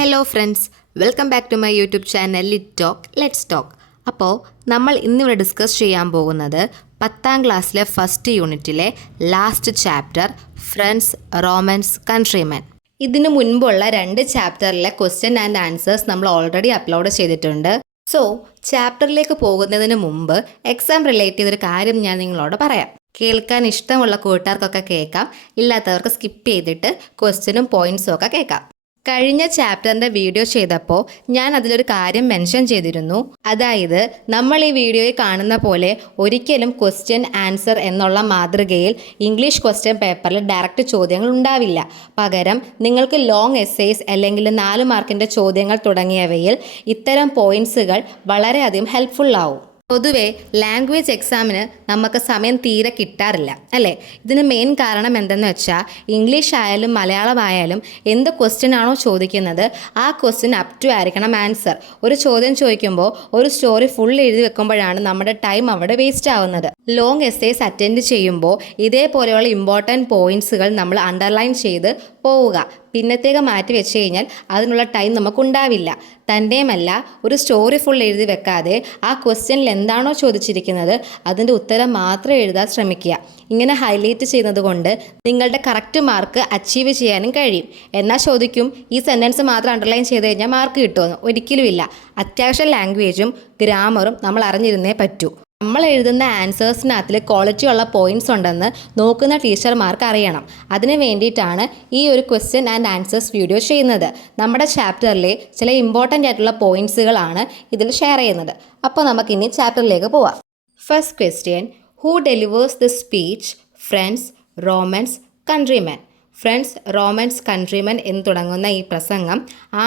Hello friends, welcome back to my YouTube channel Lit Talk let's talk. അപ്പോൾ നമ്മൾ ഇന്നിവിടെ discuss ചെയ്യാൻ പോകുന്നത് 10ാം ക്ലാസ്സിലെ ഫസ്റ്റ് യൂണിറ്റിലെ last chapter friends, Romans, countrymen. ഇതിനു മുൻപുള്ള 2 ചാപ്റ്ററിലെ ക്വസ്റ്റ്യൻ ആൻഡ് ആൻസേഴ്സ് നമ്മൾ ഓൾറെഡി അപ്ലോഡ് ചെയ്തിട്ടുണ്ട്. സോ ചാപ്റ്ററിലേക്ക് പോകുന്നതിന് മുമ്പ് എക്സാം റിലേറ്റ് ചെയ്തൊരു കാര്യം ഞാൻ നിങ്ങളോട് പറയാം. കേൾക്കാൻ ഇഷ്ടമുള്ള കൂട്ടുകാർക്കൊക്കെ കേൾക്കാം, ഇല്ലാത്തവർക്ക് സ്കിപ്പ് ചെയ്തിട്ട് ക്വസ്റ്റ്യനും പോയിൻറ്സും ഒക്കെ കേൾക്കാം. കഴിഞ്ഞ ചാപ്റ്ററിൻ്റെ വീഡിയോ ചെയ്തപ്പോൾ ഞാൻ അതിലൊരു കാര്യം മെൻഷൻ ചെയ്തിരുന്നു. അതായത് നമ്മൾ ഈ വീഡിയോയിൽ കാണുന്ന പോലെ ഒരിക്കലും ക്വസ്റ്റ്യൻ ആൻസർ എന്നുള്ള മാതൃകയിൽ ഇംഗ്ലീഷ് ക്വസ്റ്റ്യൻ പേപ്പറിൽ ഡയറക്റ്റ് ചോദ്യങ്ങൾ ഉണ്ടാവില്ല. പകരം നിങ്ങൾക്ക് ലോങ് എസ്സേസ് അല്ലെങ്കിൽ 4 മാർക്കിൻ്റെ ചോദ്യങ്ങൾ തുടങ്ങിയവയിൽ ഇത്തരം പോയിൻറ്സുകൾ വളരെയധികം ഹെൽപ്ഫുൾ ആവും. പൊതുവേ ലാംഗ്വേജ് എക്സാമിന് നമുക്ക് സമയം തീരെ കിട്ടാറില്ല അല്ലേ? ഇതിന് മെയിൻ കാരണം എന്തെന്ന് വെച്ചാൽ ഇംഗ്ലീഷ് ആയാലും മലയാളമായാലും എന്ത് ക്വസ്റ്റ്യൻ ആണോ ചോദിക്കുന്നത് ആ ക്വസ്റ്റ്യൻ അപ് ടു ആയിരിക്കണം ആൻസർ. ഒരു ചോദ്യം ചോദിക്കുമ്പോൾ ഒരു സ്റ്റോറി ഫുൾ എഴുതി വെക്കുമ്പോഴാണ് നമ്മുടെ ടൈം അവിടെ വേസ്റ്റ് ആവുന്നത്. ലോങ് എസ്സേസ് അറ്റൻഡ് ചെയ്യുമ്പോൾ ഇതേപോലെയുള്ള ഇമ്പോർട്ടൻറ്റ് പോയിൻറ്സുകൾ നമ്മൾ അണ്ടർലൈൻ ചെയ്ത് പോവുക. പിന്നത്തേക്ക് മാറ്റി വെച്ച് കഴിഞ്ഞാൽ അതിനുള്ള ടൈം നമുക്കുണ്ടാവില്ല. തന്നെയുമല്ല, ഒരു സ്റ്റോറി ഫുൾ എഴുതി വെക്കാതെ ആ ക്വസ്റ്റ്യനിൽ എന്താണോ ചോദിച്ചിരിക്കുന്നത് അതിൻ്റെ ഉത്തരം മാത്രം എഴുതാൻ ശ്രമിക്കുക. ഇങ്ങനെ ഹൈലൈറ്റ് ചെയ്യുന്നത് കൊണ്ട് നിങ്ങളുടെ കറക്റ്റ് മാർക്ക് അച്ചീവ് ചെയ്യാനും കഴിയും. എന്നാൽ ചോദിക്കും, ഈ സെൻറ്റൻസ് മാത്രം അണ്ടർലൈൻ ചെയ്ത് കഴിഞ്ഞാൽ മാർക്ക് കിട്ടുമെന്ന്. ഒരിക്കലുമില്ല. അത്യാവശ്യം ലാംഗ്വേജും ഗ്രാമറും നമ്മൾ അറിഞ്ഞിരുന്നേ പറ്റൂ. നമ്മൾ എഴുതുന്ന ആൻസേഴ്സിനകത്തിൽ ക്വാളിറ്റി ഉള്ള പോയിൻറ്സ് ഉണ്ടെന്ന് നോക്കുന്ന ടീച്ചർമാർക്ക് അറിയണം. അതിന് വേണ്ടിയിട്ടാണ് ഈ ഒരു ക്വസ്റ്റ്യൻ ആൻഡ് ആൻസേഴ്സ് വീഡിയോ ചെയ്യുന്നത്. നമ്മുടെ ചാപ്റ്ററിലെ ചില ഇമ്പോർട്ടൻ്റ് ആയിട്ടുള്ള പോയിൻറ്സുകളാണ് ഇതിൽ ഷെയർ ചെയ്യുന്നത്. അപ്പോൾ നമുക്കിനി ചാപ്റ്ററിലേക്ക് പോവാം. First question, who delivers the speech friends, Romans, countrymen? Friends, Romans, countrymen എന്ന് തുടങ്ങുന്ന ഈ പ്രസംഗം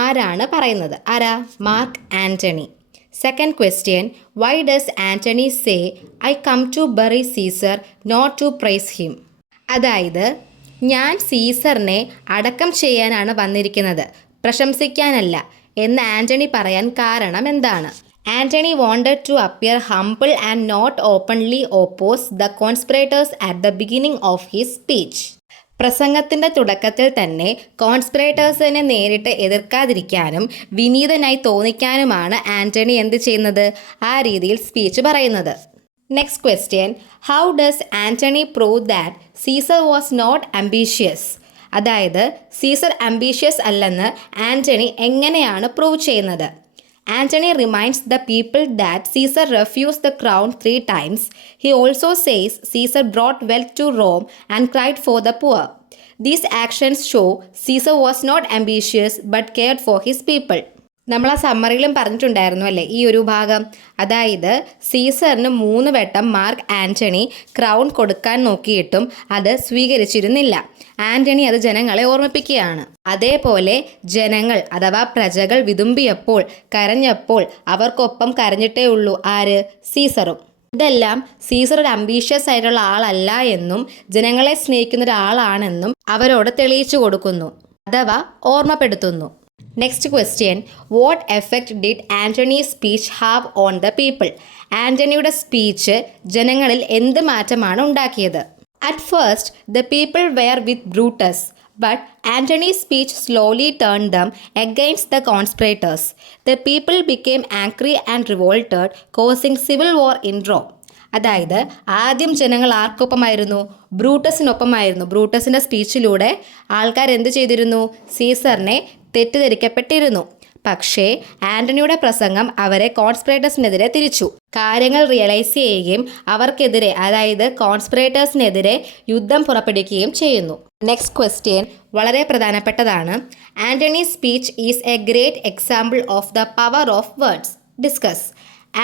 ആരാണ് പറയുന്നത്? ആരാ? Mark Antony. Second question, why does Antony say, I come to bury Caesar, not to praise him? അതായത്, ഞാൻ സീസറിനെ അടക്കം ചെയ്യാനാണ് വന്നിരിക്കുന്നത്, പ്രശംസിക്കാനല്ല എന്ന് ആൻ്റണി പറയാൻ കാരണം എന്താണ്? Antony wanted to appear humble and not openly oppose the conspirators at the beginning of his speech. പ്രസംഗത്തിൻ്റെ തുടക്കത്തിൽ തന്നെ കോൺസ്പിറേറ്റേഴ്സിനെ നേരിട്ട് എതിർക്കാതിരിക്കാനും വിനീതനായി തോന്നിക്കാനുമാണ് ആൻ്റണി എന്ത് ചെയ്യുന്നത്? ആ രീതിയിൽ സ്പീച്ച് പറയുന്നത്. Next question, how does Antony prove that Caesar was not ambitious? അതായത്, സീസർ അംബീഷ്യസ് അല്ലെന്ന് ആൻ്റണി എങ്ങനെയാണ് പ്രൂവ് ചെയ്യുന്നത്? Antony reminds the people that Caesar refused the crown 3 times. He also says Caesar brought wealth to Rome and cried for the poor. These actions show Caesar was not ambitious but cared for his people. നമ്മൾ ആ സമ്മറിയിലും പറഞ്ഞിട്ടുണ്ടായിരുന്നു അല്ലേ ഈ ഒരു ഭാഗം. അതായത്, സീസറിന് 3 വട്ടം mark Antony crown കൊടുക്കാൻ നോക്കിയിട്ടും അത് സ്വീകരിച്ചിരുന്നില്ല. ആൻ്റണി അത് ജനങ്ങളെ ഓർമ്മിപ്പിക്കുകയാണ്. അതേപോലെ ജനങ്ങൾ അഥവാ പ്രജകൾ വിതുമ്പിയപ്പോൾ, കരഞ്ഞപ്പോൾ അവർക്കൊപ്പം കരഞ്ഞിട്ടേ ഉള്ളൂ ആര്? സീസറും. ഇതെല്ലാം സീസർ ഒരു അംബീഷ്യസ് ആയിട്ടുള്ള ആളല്ല എന്നും ജനങ്ങളെ സ്നേഹിക്കുന്ന ഒരാളാണെന്നും അവരോട് തെളിയിച്ചു കൊടുക്കുന്നു അഥവാ ഓർമ്മപ്പെടുത്തുന്നു. Next question, what effect did Antony's speech have on the people? ആൻ്റണിയുടെ സ്പീച്ച് ജനങ്ങളിൽ എന്ത് മാറ്റമാണ് ഉണ്ടാക്കിയത്? At first the people were with Brutus, but Antony's speech slowly turned them against the conspirators. The people became angry and revolted, causing civil war in Rome. അതായത്, ആദ്യം ജനങ്ങൾ ആർക്കൊപ്പമായിരുന്നു? ബ്രൂട്ടസിനൊപ്പമായിരുന്നു. ബ്രൂട്ടസിൻ്റെ സ്പീച്ചിലൂടെ ആൾക്കാർ എന്ത് ചെയ്തിരുന്നു? സീസറിനെ തെറ്റിദ്ധരിക്കപ്പെട്ടിരുന്നു. പക്ഷേ ആൻ്റണിയുടെ പ്രസംഗം അവരെ കോൺസ്പിറേറ്റേഴ്സിനെതിരെ തിരിച്ചു. കാര്യങ്ങൾ റിയലൈസ് ചെയ്യുകയും അവർക്കെതിരെ, അതായത് കോൺസ്പിറേറ്റേഴ്സിനെതിരെ യുദ്ധം പുറപ്പെടുവിക്കുകയും ചെയ്യുന്നു. നെക്സ്റ്റ് ക്വസ്റ്റ്യൻ വളരെ പ്രധാനപ്പെട്ടതാണ്. Antony's speech is a great example of the power of words. Discuss.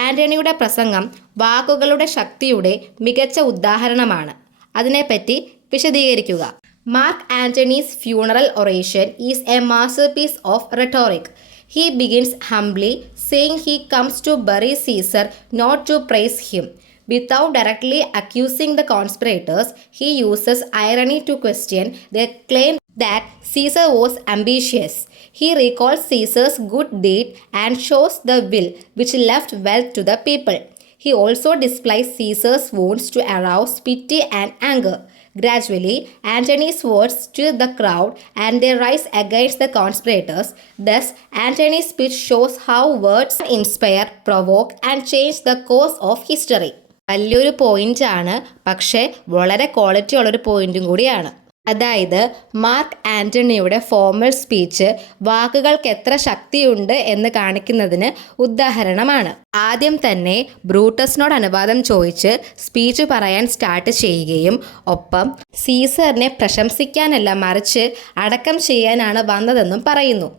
ആൻ്റണിയുടെ പ്രസംഗം വാക്കുകളുടെ ശക്തിയുടെ മികച്ച ഉദാഹരണമാണ്. അതിനെപ്പറ്റി വിശദീകരിക്കുക. Mark Antony's funeral oration is a masterpiece of rhetoric. He begins humbly, saying he comes to bury Caesar, not to praise him. Without directly accusing the conspirators, he uses irony to question their claim that Caesar was ambitious. He recalls Caesar's good deed and shows the will which left wealth to the people. He also displays Caesar's wounds to arouse pity and anger. Gradually, Antony's words stir the crowd and they rise against the conspirators. Thus, Antony's speech shows how words inspire, provoke, and change the course of history. വലിയൊരു പോയിന്റാണ്, പക്ഷേ വളരെ quality ഉള്ളൊരു പോയിന്റും കൂടിയാണ്. അതായത് mark ആൻ്റണിയുടെ formal speech വാക്കുകൾക്ക് എത്ര ശക്തിയുണ്ട് എന്ന് കാണിക്കുന്നതിന് ഉദാഹരണമാണ്. ആദ്യം തന്നെ ബ്രൂട്ടസിനോട് അനുവാദം ചോദിച്ച് സ്പീച്ച് പറയാൻ സ്റ്റാർട്ട് ചെയ്യുകയും ഒപ്പം സീസറിനെ പ്രശംസിക്കാനല്ല മറിച്ച് അടക്കം ചെയ്യാനാണ് വന്നതെന്നും പറയുന്നു.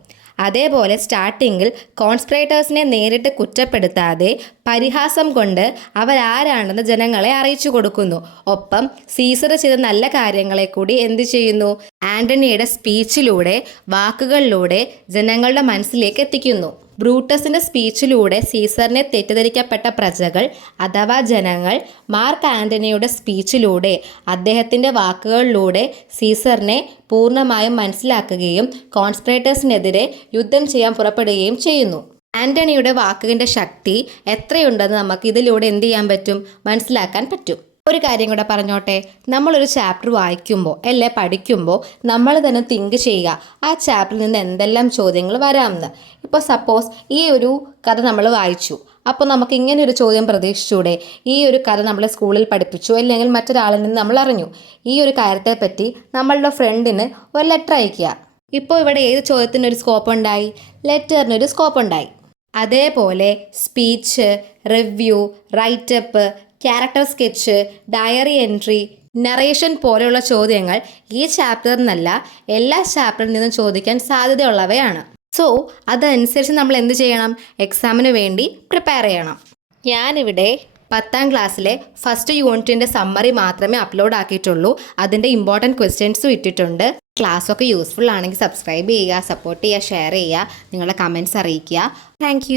അതേപോലെ സ്റ്റാർട്ടിങ്ങിൽ കോൺസ്പിറേറ്റേഴ്സിനെ നേരിട്ട് കുറ്റപ്പെടുത്താതെ പരിഹാസം കൊണ്ട് അവരാരാണെന്ന് ജനങ്ങളെ അറിയിച്ചു കൊടുക്കുന്നു. ഒപ്പം സീസർ ചെയ്ത നല്ല കാര്യങ്ങളെ കൂടി എന്ത് ചെയ്യുന്നു? ആൻ്റണിയുടെ സ്പീച്ചിലൂടെ വാക്കുകളിലൂടെ ജനങ്ങളുടെ മനസ്സിലേക്ക് എത്തിക്കുന്നു. ബ്രൂട്ടസിൻ്റെ സ്പീച്ചിലൂടെ സീസറിനെ തെറ്റിദ്ധരിക്കപ്പെട്ട പ്രജകൾ അഥവാ ജനങ്ങൾ മാർക്ക് ആൻ്റണിയുടെ സ്പീച്ചിലൂടെ അദ്ദേഹത്തിൻ്റെ വാക്കുകളിലൂടെ സീസറിനെ പൂർണ്ണമായും മനസ്സിലാക്കുകയും കോൺസ്പിറേറ്റേഴ്സിനെതിരെ യുദ്ധം ചെയ്യാൻ പുറപ്പെടുകയും ചെയ്യുന്നു. ആൻ്റണിയുടെ വാക്കിൻ്റെ ശക്തി എത്രയുണ്ടെന്ന് നമുക്ക് ഇതിലൂടെ എന്ത് ചെയ്യാൻ പറ്റും? മനസ്സിലാക്കാൻ പറ്റും. ഒരു കാര്യം കൂടെ പറഞ്ഞോട്ടെ, നമ്മളൊരു ചാപ്റ്റർ വായിക്കുമ്പോൾ അല്ലെ പഠിക്കുമ്പോൾ നമ്മൾ തന്നെ തിങ്ക് ചെയ്യുക ആ ചാപ്റ്ററിൽ നിന്ന് എന്തെല്ലാം ചോദ്യങ്ങൾ വരാമെന്ന്. ഇപ്പോൾ സപ്പോസ് ഈ ഒരു കഥ നമ്മൾ വായിച്ചു, അപ്പോൾ നമുക്ക് ഇങ്ങനെ ഒരു ചോദ്യം പ്രതീക്ഷിച്ചൂടെ? ഈ ഒരു കഥ നമ്മൾ സ്കൂളിൽ പഠിപ്പിച്ചു അല്ലെങ്കിൽ മറ്റൊരാളിൽ നിന്ന് നമ്മൾ അറിഞ്ഞു, ഈ ഒരു കാര്യത്തെപ്പറ്റി നമ്മളുടെ ഫ്രണ്ടിന് ഒരു ലെറ്റർ അയക്കുക. ഇപ്പോൾ ഇവിടെ ഏത് ചോദ്യത്തിനൊരു സ്കോപ്പ് ഉണ്ടായി? ലെറ്ററിനൊരു സ്കോപ്പ് ഉണ്ടായി. അതേപോലെ speech, review, writeup, character sketch, diary entry, narration പോലെയുള്ള ചോദ്യങ്ങൾ ഈ ചാപ്റ്ററിൽ നിന്നല്ല എല്ലാ ചാപ്റ്ററിൽ നിന്നും ചോദിക്കാൻ സാധ്യതയുള്ളവയാണ്. സോ അതനുസരിച്ച് നമ്മൾ എന്ത് ചെയ്യണം? എക്സാമിന് വേണ്ടി പ്രിപ്പയർ ചെയ്യണം. ഞാനിവിടെ 10ാം ക്ലാസ്സിലെ ഫസ്റ്റ് യൂണിറ്റിൻ്റെ സമ്മറി മാത്രമേ അപ്ലോഡ് ആക്കിയിട്ടുള്ളൂ. അതിൻ്റെ ഇമ്പോർട്ടൻറ്റ് ക്വസ്റ്റ്യൻസും ഇട്ടിട്ടുണ്ട്. ക്ലാസ്സൊക്കെ യൂസ്ഫുൾ ആണെങ്കിൽ സബ്സ്ക്രൈബ് ചെയ്യുക, സപ്പോർട്ട് ചെയ്യുക, ഷെയർ ചെയ്യുക, നിങ്ങളുടെ കമൻറ്റ്സ് അറിയിക്കുക. താങ്ക്